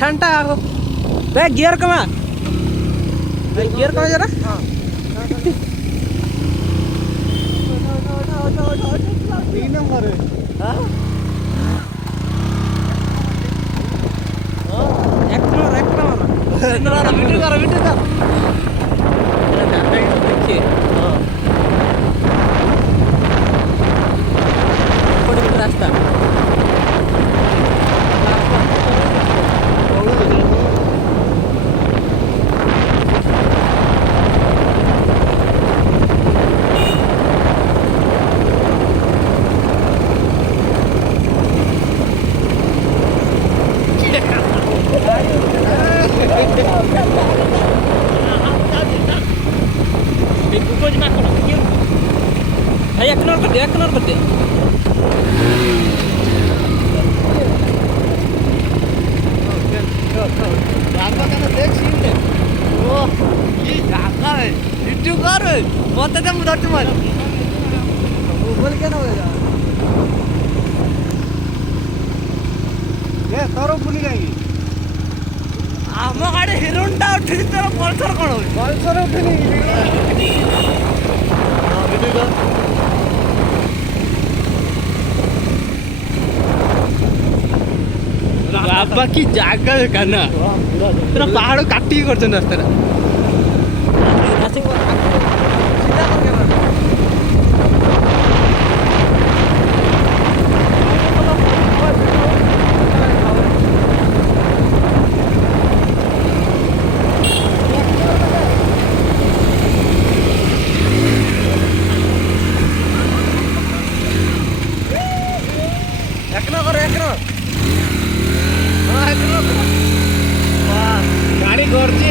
ঠান্ডা ভাই গিয়ার কমা ভাই গিয়ার কমা जरा तीन नंबर है एक नंबर वीडियो कर देखिए रास्ता एक नंबर कर दिया देख सीन दे ओ ये जागा है यूट्यूब कर मत दे मुदर तुम्हारे बोल क्या ना होगा ये तोरो भूली गई आम गाड़ी हिरोंडा उठी तोर पल्सर कोन हो पल्सर उठनी हां वीडियो कर बाबा की जागा है ना तेरा पहाड़ काटी कर रास्ता गाड़ी गर्जी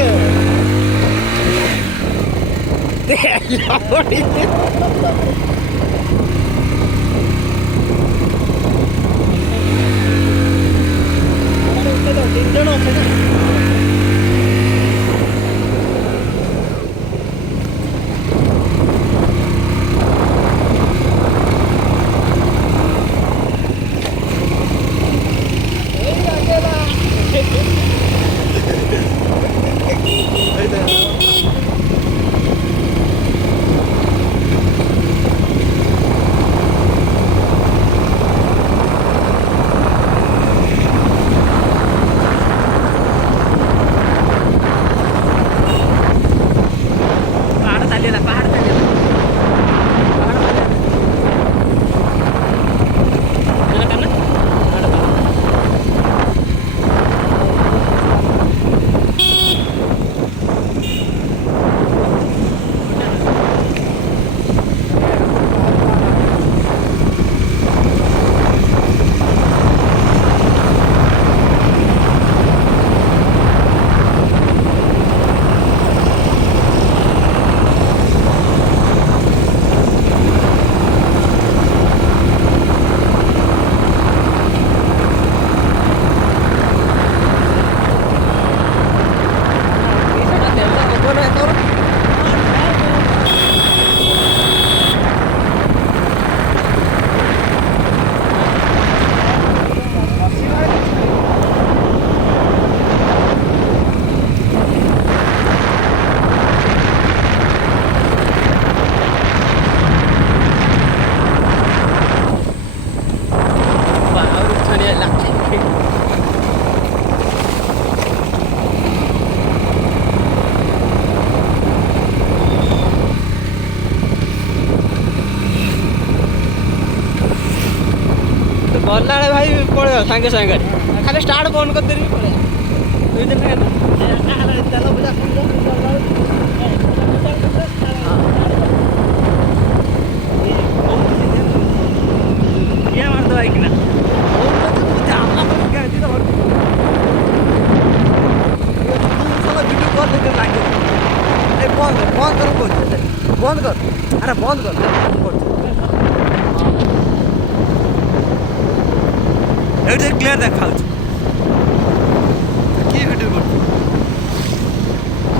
गला भाई पड़े सागे सागे खाली स्टार्ट बंद कर देरी पड़े ये मार दो ना बंद कर अरे बंद कर क्लियर देखा कि भिडियो कर